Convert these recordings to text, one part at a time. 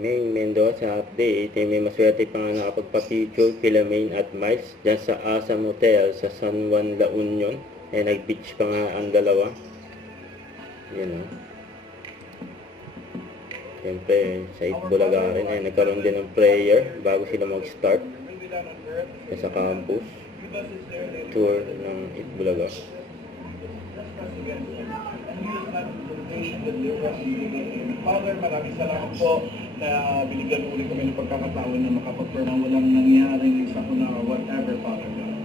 May Mendoza update, may maswerte pa nga nakapagpa-picture kila Main at Miles dyan sa Asam Hotel sa San Juan, La Union. Nag-beach pa nga ang dalawa. Yan o. Siyempre, sa Itbulaga rin nagkaroon din ng prayer bago sila mag-start sa campus tour ng Itbulaga. Father, maraming salamat po na binigyan ulit kami ng pagkakataon na makapag-perform ng walang nangyaring sakuna or whatever, Father God.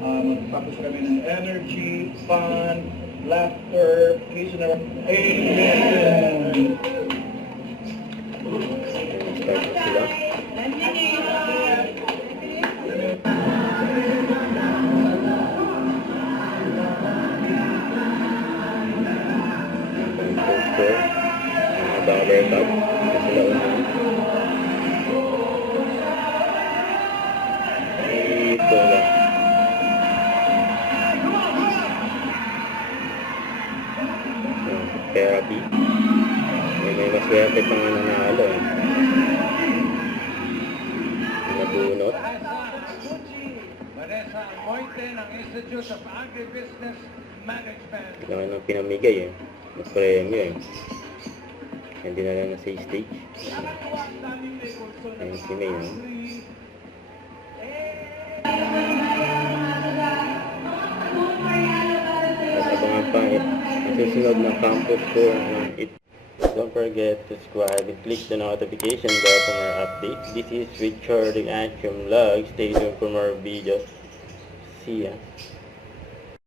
Magtapos kami ng energy, fun, laughter, peace and amen. Start na sila. Poster, mga dollar cup, ito sila unang. Ito lang. Therapy. May maswerte pa nga nanalo eh. Nabunot. Kailangan ng pinamigay eh. Nag-premyo eh. Hindi na lang sa stage. Ayun si May, no? At abangan pa ang susunod ng campus tour ng IT. Don't forget to subscribe and click the notification bell for more updates. This is Richard Action Vlog. Stay tuned for more videos. See ya.